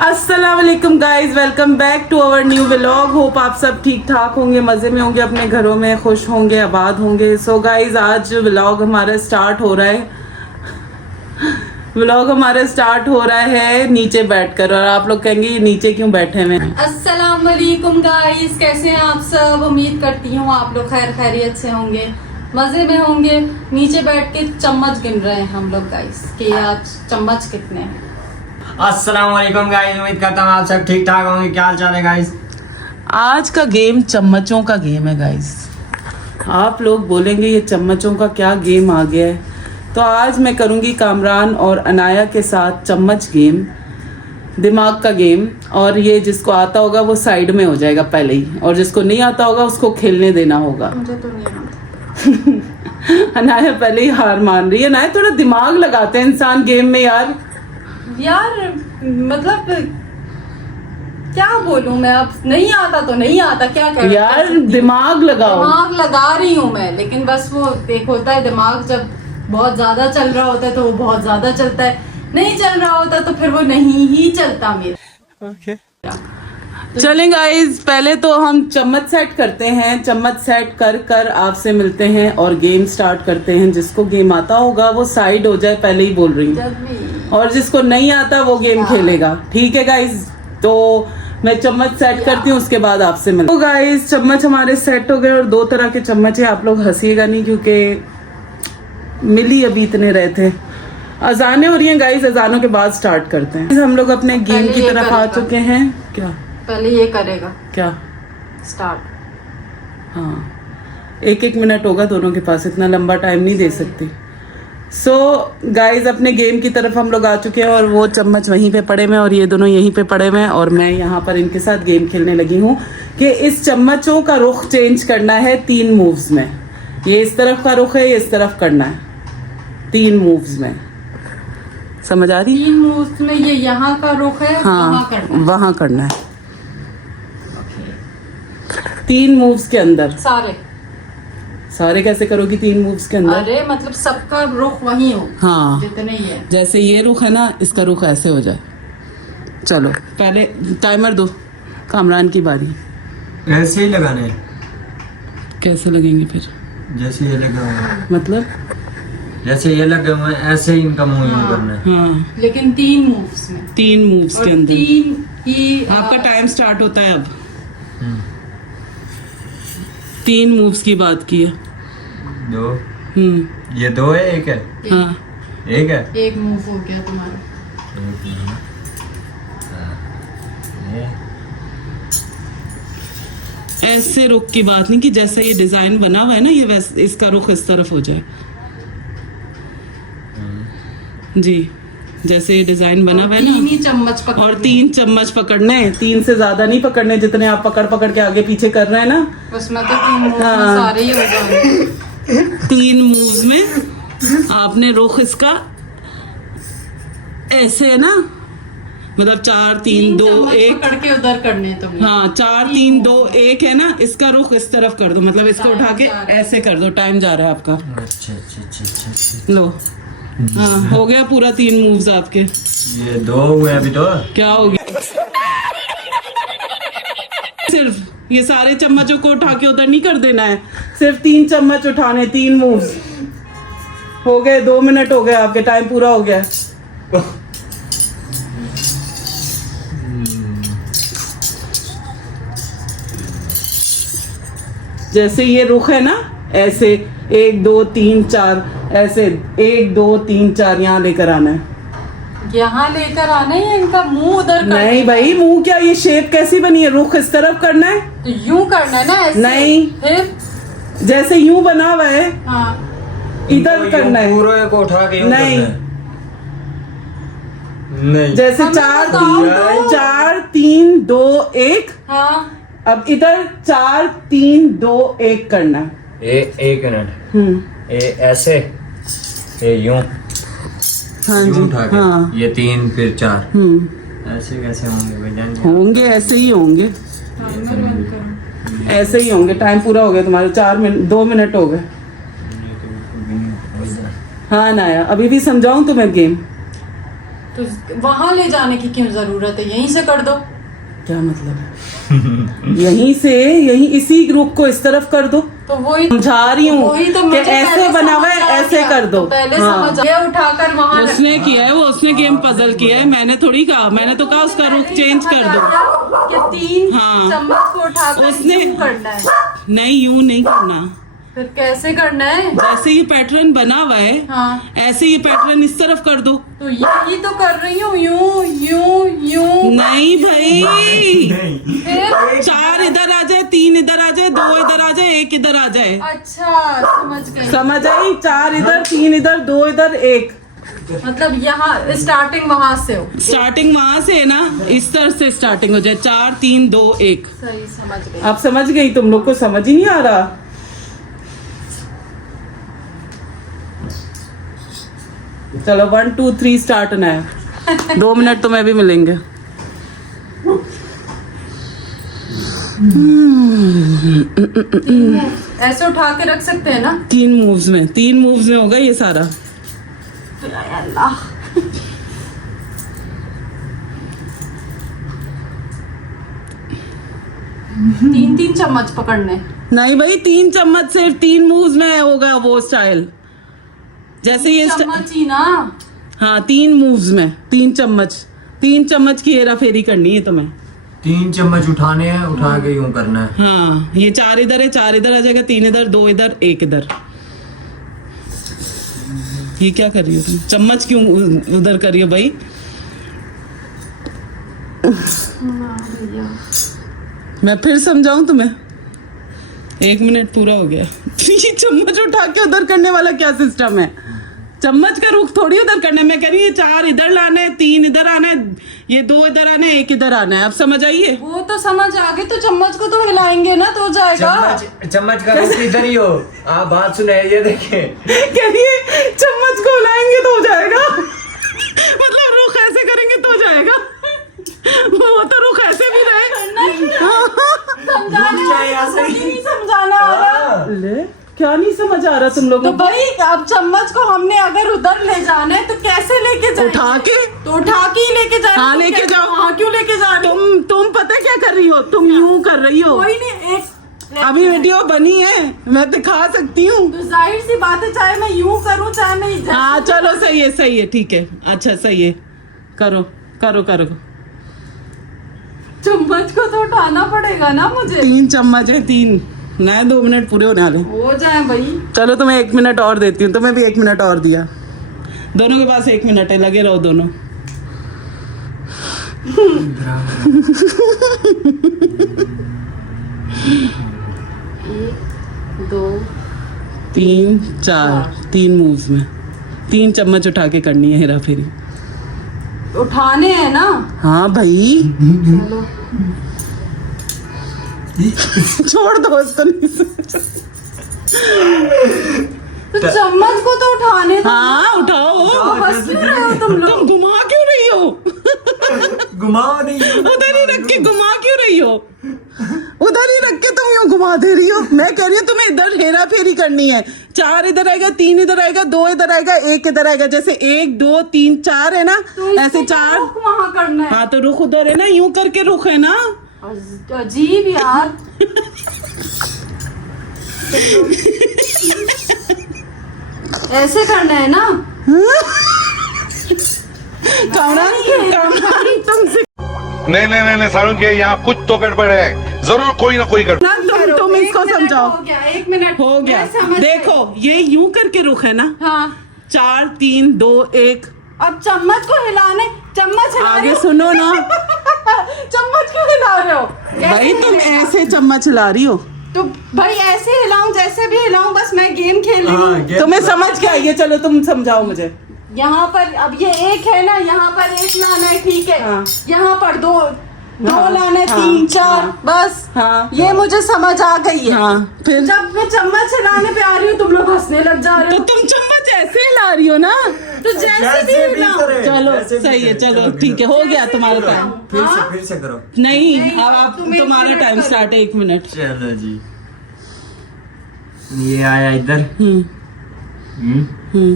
अस्सलाम वालेकुम guys, welcome back to our new vlog. Hope आप सब ठीक ठाक होंगे, मज़े में होंगे, अपने घरों में खुश होंगे, आबाद होंगे। सो गाइज आज व्लॉग हमारा स्टार्ट हो रहा है नीचे बैठकर। और आप लोग कहेंगे ये नीचे क्यों बैठे हुए हैं। अस्सलाम वालेकुम गाइस, कैसे हैं आप सब। उम्मीद करती हूँ आप लोग खैर खैरियत से होंगे, मजे में होंगे। नीचे बैठ के चम्मच गिन रहे हैं हम लोग गाइस कि आज चम्मच कितने हैं। अस्सलाम वालेकुम गाइस, उम्मीद करता हूँ आप सब ठीक ठाक होंगे। क्या हाल चाल है गाइस। आज का गेम चम्मचों का गेम है गाइस। आप लोग बोलेंगे ये चम्मचों का क्या गेम आ गया है, तो आज मैं करूँगी कामरान और अनाया के साथ चम्मच गेम, दिमाग का गेम। और ये जिसको आता होगा वो साइड में हो जाएगा पहले ही, और जिसको नहीं आता होगा उसको खेलने देना होगा। मुझे तो नहीं आता। अनाया पहले ही हार मान रही है। अनाया थोड़ा दिमाग लगाते हैं इंसान गेम में यार मतलब क्या बोलूं मैं, अब नहीं आता तो नहीं आता, क्या कर यार दिमाग लगाओ। दिमाग लगा रही हूँ मैं, लेकिन बस वो एक होता है दिमाग, जब बहुत ज्यादा चल रहा होता है तो वो बहुत ज्यादा चलता है, नहीं चल रहा होता तो फिर वो नहीं ही चलता मेरा। चलें गाइज, पहले तो हम चम्मच सेट करते हैं। चम्मच सेट कर कर आपसे मिलते हैं और गेम स्टार्ट करते हैं। जिसको गेम आता होगा वो साइड हो जाए, पहले ही बोल रही हूँ, और जिसको नहीं आता वो गेम खेलेगा। ठीक है गाइज, तो मैं चम्मच सेट करती हूँ, उसके बाद आपसे मिलते हैं। तो गाइज चम्मच हमारे सेट हो गए, और दो तरह के चम्मच है। आप लोग हंसिएगा नहीं क्योंकि मिली अभी इतने रहे थे। अजानें हो रही हैं गाइज, अजानों के बाद स्टार्ट करते हैं। हम लोग अपने गेम की तरफ आ चुके हैं। क्या पहले ये करेगा क्या स्टार्ट। हाँ, एक मिनट होगा दोनों के पास, इतना लंबा टाइम नहीं दे सकती। सो गाइज अपने गेम की तरफ हम लोग आ चुके हैं, और वो चम्मच वहीं पे पड़े हुए हैं और ये दोनों यहीं पे पड़े हुए हैं, और मैं यहाँ पर इनके साथ गेम खेलने लगी हूँ कि इस चम्मचों का रुख चेंज करना है 3 मूव्स में। ये इस तरफ का रुख है, ये इस तरफ करना है 3 मूव्स में। समझ आ रही है? 3 मूव्स में ये यहाँ का रुख है, हाँ, वहाँ करना है 3 मूव्स के अंदर। सारे कैसे करोगी 3 मूव्स के अंदर? अरे मतलब सबका रुख वही हो। हाँ, जितने ही है। जैसे ये रुख है ना, इसका रुख ऐसे हो जाए। चलो पहले टाइमर दो, कामरान की बारी। ऐसे ही लगाने हैं। कैसे लगेंगे फिर? जैसे ये लगे हुए हैं, मतलब जैसे ये लगे हुए हैं ऐसे ही इनका मूवमेंट करना है। हाँ, लेकिन 3 मूव्स में, 3 मूव्स और के अंदर 3 ही आपका टाइम स्टार्ट होता है अब। 3 मूव्स की बात की है। 2 ये 2 है, 1 है। हाँ, 1 है, 1 मूव हो गया तुम्हारा। ऐसे रुख की बात नहीं कि जैसे ये डिजाइन बना हुआ है ना, ये वैसे इसका रुख इस तरफ हो जाए। जी, जैसे ये डिजाइन बना हुआ है ना, 3 ही चम्मच पकड़, और 3 चम्मच पकड़ने हैं। 3 से ज्यादा नहीं पकड़ने, जितने आप पकड़ पकड़ के आगे पीछे कर रहे हैं ना, उसमें तो 3 मूव्स में हाँ। सारे ही हो जाएंगे। 3 मूव्स में आपने रुख इसका ऐसे है ना, मतलब 4 3 2 1 पकड़ के उधर करने तो हाँ, 4 3 2 1 है ना, इसका रुख इस तरफ कर दो, मतलब इसको उठा के ऐसे कर दो। टाइम जा रहा है आपका। अच्छा। लो, हाँ, हो गया पूरा 3 मूव्स आपके। ये 2 हुए अभी तो। क्या हो गया? सिर्फ ये सारे चम्मचों को उठा के उधर नहीं कर देना है, सिर्फ 3 चम्मच उठाने, 3 मूव्स हो गए। 2 मिनट हो गए आपके, टाइम पूरा हो गया। जैसे ये रुख है ना, ऐसे 1 2 3 4, ऐसे 1 2 3 4 यहाँ लेकर आना है। यहाँ लेकर आना है, इनका मुंह उधर करना नहीं है। भाई, मुंह क्या, ये शेप कैसी बनी है? रुख इस तरफ करना है। तो यूं करना है ना, ऐसे। नहीं। फिर जैसे यूं बना हुआ है, हाँ, इधर करना है। पूरे को उठा के यूं नहीं। करना है। नहीं, जैसे हमें 4 बताओ 3 तो। 4 3 2 1। हाँ, अब इधर 4 3 2 1 करना है। 1 मिनट। ये ऐसे, ये यूं हाँ यूं जी, उठा के, हाँ। ये 3 फिर 4 ऐसे कैसे होंगे भाईजान? होंगे ऐसे ही होंगे, ऐसे ही होंगे। टाइम पूरा हो गया तुम्हारे, 4 मिनट 2 मिनट हो गए। हाँ नाया, अभी भी समझाऊं तुम्हें गेम? तो वहां ले जाने की क्यों जरूरत है, यहीं से कर दो। क्या मतलब है? यहीं से यहीं इसी रुख को इस तरफ कर दो। तो वही समझा रही हूँ वही तो कि मुझे ऐसे पहले बना हुआ समझ है, आ ऐसे गया। कर दो। तो पहले हाँ। समझ ये उठाकर वहां उसने किया है वो, उसने गेम पजल किया है, मैंने थोड़ी कहा। मैंने तो कहा उसका रुख चेंज कर दो। कि 3 हाँ। चम्मच को उठाकर उसने- यूं करना है। नहीं, यूं नहीं करना। फिर कैसे करना है? जैसे ये पैटर्न बना हुआ है, हाँ, ऐसे ये पैटर्न इस तरफ कर दो। तो यही तो कर रही हूँ, यूं यूं यूं। नहीं भाई, नहीं फिर 4 इधर आ जाए, 3 इधर आ जाए, 2 इधर आ जाए, 1 इधर आ जाए। अच्छा समझ गई। समझ आई? 4 इधर, 3 इधर, 2 इधर, 1। मतलब यहाँ स्टार्टिंग वहां से हो। स्टार्टिंग वहां से है ना, इस तरह से स्टार्टिंग हो जाए। 4 3 2 1। सही समझ गई। आप समझ गई? तुम लोग को समझ ही नहीं आ रहा। चलो 1 2 3 स्टार्ट ना है। 2 मिनट तो मैं भी मिलेंगे। ऐसे उठा के रख सकते हैं ना? 3 मूव्स में होगा ये सारा। अल्लाह, 3 चम्मच पकड़ने। नहीं भाई, 3 चम्मच सिर्फ 3 मूव्स में होगा वो स्टाइल। जैसे ये चम्मच ही ना। हाँ, 3 मूव्स में 3 चम्मच की हेरा फेरी करनी है तुम्हें। 3 चम्मच उठाने हैं, उठा के यूं करना है। हाँ, ये 4 इधर है, 4 इधर आ जाएगा, 3 इधर, 2 इधर, 1 इधर। ये क्या कर रही हो तुम? चम्मच क्यों उधर कर रही हो भाई? मैं फिर समझाऊं तुम्हें? 1 मिनट पूरा हो गया। ये चम्मच उठा के उधर करने वाला क्या सिस्टम है? चम्मच का रुख थोड़ी उधर करना है। मैं कह रही हूँ 4 इधर लाना है, 3 इधर आना है, ये 2 इधर आना है, 1 इधर आना है। आप समझ आइए? वो तो समझ आ गई, तो चम्मच को तो हिलाएंगे ना तो हो जाएगा। चम्मच का रुख इधर ही हो। आप बात सुने, ये देखे। कह रही है चम्मच को हिलाएंगे तो हो जाएगा। मतलब रुख ऐसे करेंगे तो हो जाएगा। वो तो रुख ऐसे भी रहे। समझाने रुक जाए यहाँ से। वाला नहीं समझाना आ रहा। ले, क्या नहीं समझ आ रहा तुम लोगों तो को? भाई अब चम्मच को हमने अगर उधर ले जाना है तो कैसे लेके जाए? उठा के। तो उठा के ही लेके जाए। हाँ, लेके जाओ। हाँ, क्यों लेके जा रहे हो? तुम पता क्या कर रही हो? तुम यूं कर रही हो। कोई नहीं, एक अभी वीडियो बनी है, मैं दिखा सकती हूँ। तो जाहिर सी बात है, चाहे मैं यूं करूं चाहे मैं इधर। हाँ चलो, सही है, ठीक है। अच्छा सही है, करो। चम्मच को तो उठाना पड़ेगा ना मुझे। 3 चम्मच है, 3 नए। 2 मिनट पूरे होने वाले। हो जाए भाई। चलो तुम्हें 1 मिनट और देती हूँ। तुम्हें भी 1 मिनट और दिया। दोनों के पास 1 मिनट है, लगे रहो दोनों। एक 2 3 4 3 मूव्स में 3 चम्मच उठा के करनी है हेरा फेरी। उठाने हैं ना? हाँ भाई। चलो छोड़ दो इसको। तो चम्मच को तो उठाने दो। हाँ उठाओ। हंस क्यों रहे हो तुम लोग? तुम घुमा क्यों रही हो? घुमाओ नहीं। उधर ही रख के घुमा क्यों रही हो? उधर ही रख के तुम यूं घुमा दे रही हो। मैं कह रही हूँ तुम्हें इधर हेरा फेरी करनी है। 4 इधर आएगा, 3 इधर आएगा, 2 इधर आएगा, 1 इधर आएगा। जैसे 1 2 3 4 है ना, तो ऐसे 4। वहां करना है। हाँ तो रुख उधर है ना, यूं करके रुख है ना। अजीब यार। ऐसे करना है ना? तुमसे नहीं सारुण के यहाँ कुछ तो गड़बड़ है, जरूर कोई ना कोई गड़बड़। तुम इसको समझाओ। हो गया, 1 मिनट हो गया। मैं समझ गई। देखो ये यूं करके रुख है ना। हाँ, 4 3 2 1। अब चम्मच को हिलाने, चम्मच हिला आगे रहे हो। सुनो ना चम्मच क्यों हिला रहे हो? भाई, ऐसे तुम हिलेगा। ऐसे चम्मच हिला रही हो। तो भाई ऐसे हिलाऊं जैसे भी हिलाऊं, बस मैं गेम खेल रही हूँ। तुम्हें समझ क्या आई है? चलो तुम समझाओ मुझे। यहाँ पर अब ये 1 है ना, यहाँ पर 1 लाना है, ठीक है। हाँ। यहाँ पर 2 हाँ, लाना है, हाँ, 3 4 हाँ। बस। हाँ। ये मुझे समझ आ गई है। हाँ फिर जब मैं चम्मच हिलाने पे आ रही हूँ तुम लोग हंसने लग जा रहे तो हो। तुम चम्मच ऐसे हिला रही हो ना। तो जैसे भी हिलाऊं। चलो सही है, चलो ठीक है, हो गया तुम्हारा टाइम। फिर से करो। नहीं, नहीं, अब आप तुम 1 तुम्हारा मिनट टाइम करो। स्टार्ट है। 1 मिनट। चलो जी, ये आया इधर। हम्म हम्म हम्म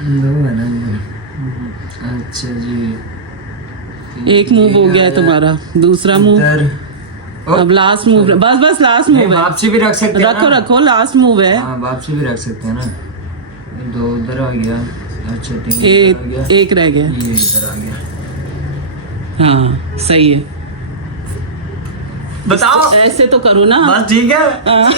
दो है ना इधर। अच्छा जी, एक मूव हो गया है तुम्हारा, दूसरा मूव इधर। ओ, अब लास्ट मूव, बस बस लास्ट नहीं, मूव है। वापसी भी रख सकते हैं रखो ना? रखो, लास्ट मूव है। हाँ वापसी भी रख सकते हैं ना। ये 2 उधर आ गया। अच्छा 3 इधर आ गया। एक रह गया। ये इधर आ गया। हाँ सही है। बताओ। ऐसे तो करो ना। बस ठीक है। हाँ।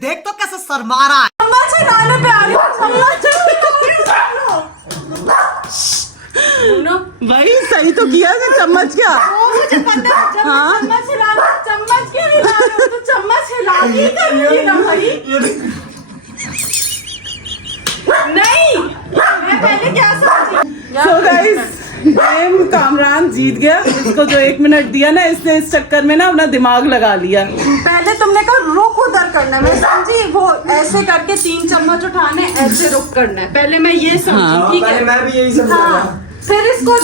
देख तो कैसे शर्मा रहा है। चम्मच हिलाने पे आ रही हूँ, चम्मच सुनो, भाई सही तो किया कि चम्मच क्या। वो मुझे पता है, जब मैं हाँ। चम्मच हिलाना, चम्मच क्यों हिला रहे हो? तो चम्मच हिला के ही करूंगी ना भाई। नहीं, मैं पहले क्या समझी? सो गाइस, गेम कामरान जीत गया। इसको जो 1 मिनट दिया ना, इसने इस चक्कर में ना अपना दिमाग लगा लिया। पहले तुमने कहा रुक उधर करना है, मैं समझी वो ऐसे करके 3 चम्मच उठाने, ऐसे रुक करना है। पहले मैं ये समझी, हाँ, ठीक पहले है। मैं भी यही समझ रहा था। हाँ, फिर इसको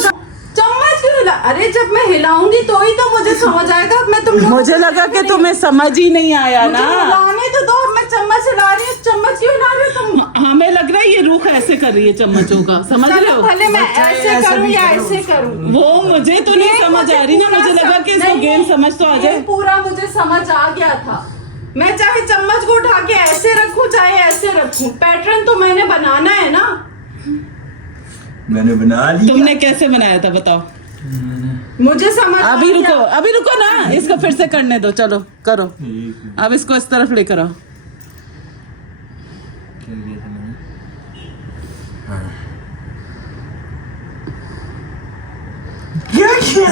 चम्मच क्यों हिला? अरे जब मैं हिलाऊंगी तो ही तो मुझे समझ आएगा। मैं तुम मुझे लगा कि तुम्हें समझ ही नहीं आया मुझे ना। हिलाने तो दो, मैं चम्मच हिला रही हूँ। चम्मच क्यों हिला रही हो तुम? हमें लग रहा है ये रुख ऐसे कर रही है चम्मचों का, समझ रहे चलो हो। भले मैं चाहे ऐसे ऐसे करूँ भी या करो। ऐसे करूँ, वो मुझे तो नहीं ये समझ आ रही ना। पूरा मुझे लगा कि इसको नहीं, गेम समझ तो आ ये जाए। पूरा मुझे समझ आ गया था। मैं चाहे चम्मच को उठा के ऐसे रखूं चाहे ऐसे रखूं, पैटर्न तो मैंने बनाना है ना। मैंने बना लिया। तुमने कैसे बनाया था बताओ। मुझे समझ अभी आ रुको, गया। अभी रुको ना, इसको फिर से करने दो। चलो करो, अब इसको इस तरफ लेकर आओ। क्या किया था मैंने? हाँ। क्या किया?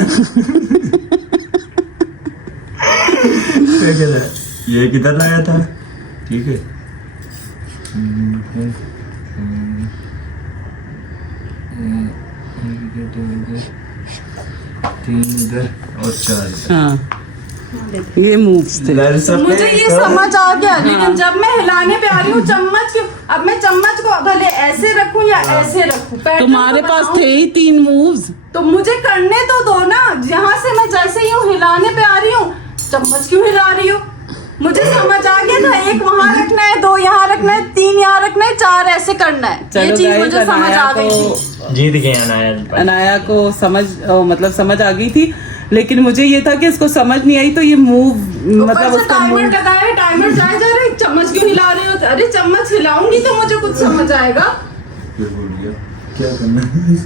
क्या किया था? ये किधर लाया था? ठीक है। तीन इधर और 4 इधर। हाँ ये मूव्स थे। मुझे ये समझ आ गया, लेकिन जब मैं हिलाने पे आ रही हूँ चम्मच क्यों? अब मैं चम्मच को भले ऐसे रखूं या ऐसे रखूं, पैटर्न तुम्हारे तो पास बताऊं। थे ही 3 मूव्स। तो मुझे करने तो दो ना। यहाँ से मैं जैसे ही हूँ हिलाने पे आ रही हूँ, चम्मच क्यों हिला रही हूँ? मुझे समझ आ गया था, 1 वहाँ रखना है, 2 यहाँ रखना है, 3 यहाँ रखना है, 4 ऐसे करना है। ये चलो चीज guys, मुझे समझ अनाया आ गई थी। जीत गए अनाया। अनाया को समझ मतलब समझ आ गई थी, लेकिन मुझे ये था कि इसको समझ नहीं आई। तो ये मूव मतलब उसका टाइमर मूव लगाया, टाइमर जाए जा रहे, चम्मच क्यों हिला रही हो? अरे चम्मच हिलाऊंगी तो मुझे कुछ समझ आएगा। फिर बोल गया क्या करना है?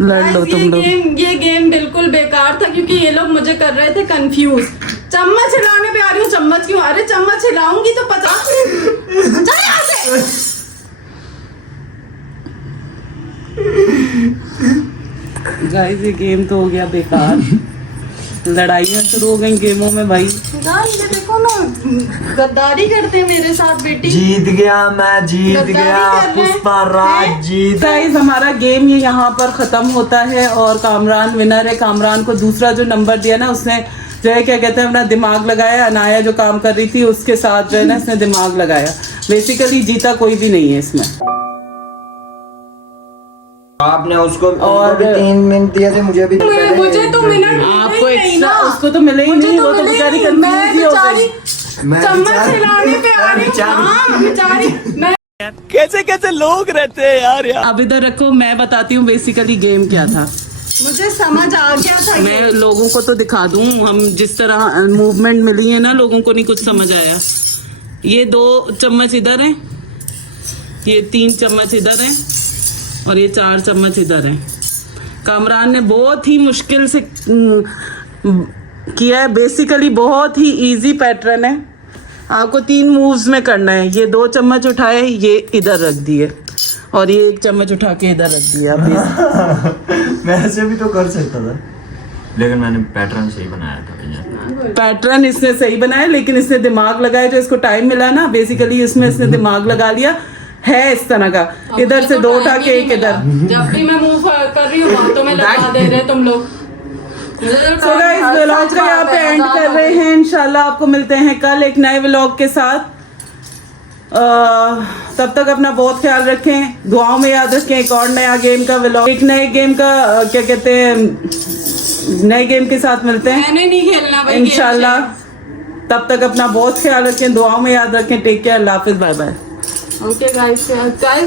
लड़ लो Guys, तुम लोग। ये गेम बिल्कुल बेकार था, क्योंकि ये लोग मुझे कर रहे थे कंफ्यूज। चम्मच हिलाने पे आ रही हूँ, चम्मच क्यों? अरे चम्मच हिलाऊंगी तो पता चल यहाँ से। गाइस ये गेम तो हो गया बेकार। लड़ाइयाँ शुरू हो गई गेमों में भाई। यार ये देखो ना, गद्दारी करते हैं मेरे साथ बेटी। जीत गया मैं, जीत गद्दारी गया। कर रहे हैं। पुष्पा राज हैं? जीत। गाइस हमारा गेम ये यहाँ पर खत्म होता है और कामरान विनर है। कामरान को दूसरा जो नंबर दिया ना, उसने जो है क्या कहते हैं अपना दिमाग लगाया। अनाया जो काम कर रही थी उसके साथ जो है ना इसने दिमाग लगाया। बेसिकली जीता कोई भी नहीं है इसमें। आपने उसको और भी 3 मिनट दिए थे, मुझे भी तो पहले मुझे तो मिनट आपको एक्स्ट्रा उसको तो मिले ही नहीं, वो तो बेचारी कंफ्यूज ही हो गई। मैं चम्मच बेचारी- हिलाने पे आ रही हूँ। बेचारी- हाँ, बेचारी मैं कैसे कैसे लोग रहते हैं यार। अब इधर रखो, मैं बताती हूँ बेसिकली गेम क्या था। मुझे समझ आ गया था मैं ये। लोगों को तो दिखा दूं, हम जिस तरह मूवमेंट मिली है ना, लोगों को नहीं कुछ समझ आया। ये 2 चम्मच इधर हैं, ये 3 चम्मच इधर हैं और ये 4 चम्मच इधर हैं। कामरान ने बहुत ही मुश्किल से किया है। बेसिकली बहुत ही इजी पैटर्न है। आपको 3 मूव्स में करना है। ये 2 चम्मच उठाए, ये इधर रख दिए और ये 1 चम्मच उठा के इधर रख दिया। मैं ऐसे भी तो कर सकता था, लेकिन मैंने पैटर्न सही बनाया था भैया। पैटर्न इसने सही बनाया, लेकिन इसने दिमाग लगाया। जो इसको टाइम मिला ना, बेसिकली इसमें इसने दिमाग लगा लिया है इस तरह का। इधर से 2 उठा के 1 इधर। जब भी मैं मूव कर रही हूँ बातों में लगा दे रहे तुम लोग। सो गाइस व्लॉग का यहाँ पे एंड कर रहे हैं। इंशाल्लाह आपको मिलते हैं कल एक नए व्लॉग के साथ। तब तक अपना बहुत ख्याल रखें, दुआओं में याद रखें। एक और नया गेम का व्लॉग, एक नए गेम का क्या कहते हैं, नए गेम के साथ मिलते हैं मैंने नहीं खेलना भाई इंशाल्लाह। तब तक अपना बहुत ख्याल रखें, दुआओं में याद रखें। टेक केयर, अल्लाह हाफिज, बाय बाय। ओके गाइस,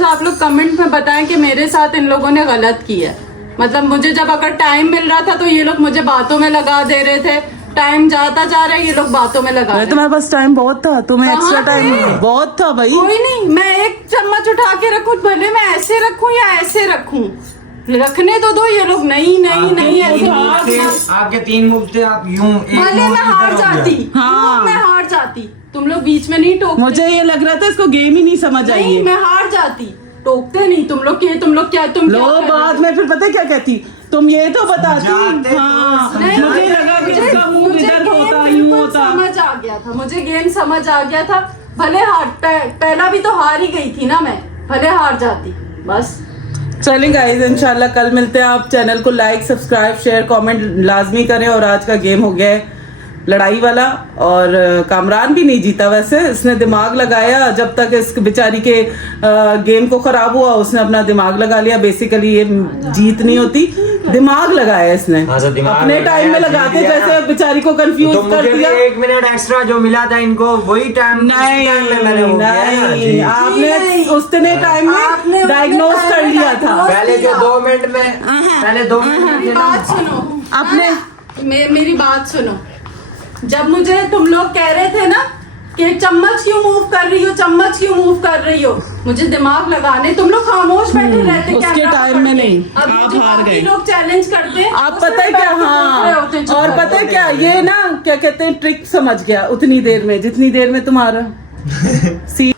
आप लोग कमेंट में बताएं कि मेरे साथ इन लोगों ने गलत किया है। मतलब मुझे जब अगर टाइम मिल रहा था तो ये लोग मुझे बातों में लगा दे रहे थे, टाइम जाता जा रहा है ये लोग बातों में लगा रहे हैं। तुम्हारे पास टाइम बहुत था, तुम्हें कहाँ एक्स्ट्रा टाइम थे? बहुत था भाई। कोई नहीं, मैं एक चम्मच उठा के रखूं, भले मैं ऐसे रखूं या ऐसे रखूं, रखने तो दो। ये लोग नहीं ऐसे आपके 3 मूव थे, आप यूं भले मैं हार जाती, हाँ। मैं हार जाती, तुम लोग बीच में नहीं टोकते। मुझे ये लग रहा था इसको गेम ही नहीं समझ आई नहीं, है। मैं हार जाती, टोकते नहीं तुम लोग क्या तुम लो क्या कर रहे बाद हो? में फिर पता है क्या कहती, तुम ये तो बताती। जाते हाँ, नहीं, मुझे लगा कि मुझे- इसका मुंह मुझे इधर गेम होता, यूं बिल्कुल होता। समझ आ गया था, मुझे गेम समझ आ गया था। भले पहला भी तो हार ही गई थी ना मैं, भले हार जाती बस। चलें गाइस, इंशाल्लाह कल मिलते हैं। आप चैनल को लाइक, सब्सक्राइब, शेयर, कमेंट लाजमी करें। और आज का गेम हो गया है लड़ाई वाला, और कामरान भी नहीं जीता। वैसे इसने दिमाग लगाया, जब तक इस बेचारी के गेम को खराब हुआ उसने अपना दिमाग लगा लिया। बेसिकली ये जीत नहीं होती, दिमाग लगाया इसने। हाँ, तो दिमाग अपने टाइम में लगाया, लगाते जीत गया जैसे ना। बेचारी को कंफ्यूज तो कर मुझे भी दिया। 1 मिनट एक्स्ट्रा जो मिला था इनको, वही टाइम नहीं मैंने वो किया है ना जी। आपने नहीं। उतने टाइम आपने में उतने डायग्नोज time कर में लिया था। diagnose पहले जो किया। 2 मिनट में, पहले 2 मिनट में मेरी ये ना- बात सुनो, आपने मेरी बात सुनो। जब मुझे तुम लोग कह रहे थे ना कि चम्मच क्यों मूव कर रही हो, चम्मच क्यों मूव कर रही हो, मुझे दिमाग लगाने, तुम लोग खामोश बैठे रहते उसके कैमरा टाइम पकड़ में के। नहीं, अब आप जो हार बाकी गए। लोग चैलेंज करते हैं, आप उसमें पता है क्या, बैठ के देख रहे होते हैं, हाँ, और चुप पता है करके। क्या, ये ना क्या कहते हैं, ट्रिक समझ गया उतनी देर में, जितनी देर में तुम्हारा सी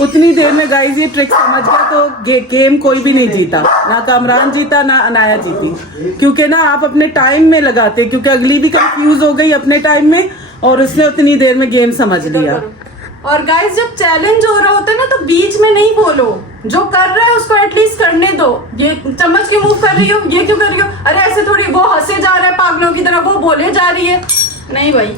उतनी देर में गाइस ये ट्रिक समझ गया। तो गेम कोई भी नहीं जीता, ना कामरान जीता ना अनाया जीती, क्योंकि ना आप अपने टाइम में लगाते, क्योंकि अगली भी कंफ्यूज हो गई अपने टाइम में और उसने उतनी देर में गेम समझ लिया। और गाइस जब चैलेंज हो रहा होता है ना तो बीच में नहीं बोलो, जो कर रहा है उसको एटलीस्ट करने दो। ये चम्मच क्यों मूव कर रही हो, ये क्यों कर रही हो, अरे ऐसे थोड़ी, वो हंसे जा रहा है पागलों की तरह, वो बोले जा रही है। नहीं भाई,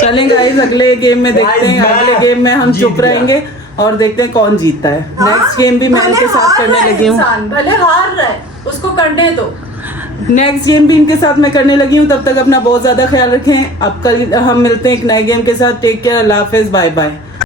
चलें गाइस, अगले गेम में देखते हैं। Guys, अगले मैं गेम में हम जीत चुप गया। रहेंगे और देखते हैं कौन जीतता है। नेक्स्ट गेम भी मैं भले इनके साथ हार करने रहा है लगी हूँ। इंसान, भले हार रहा है, उसको करने दो। नेक्स्ट गेम भी इनके साथ मैं करने लगी हूँ। तब तक अपना बहुत ज्यादा ख्याल रखें। अब कल हम मिलते हैं एक नए गेम के साथ। टेक केयर, अल्लाह हाफिज, बाय बाय।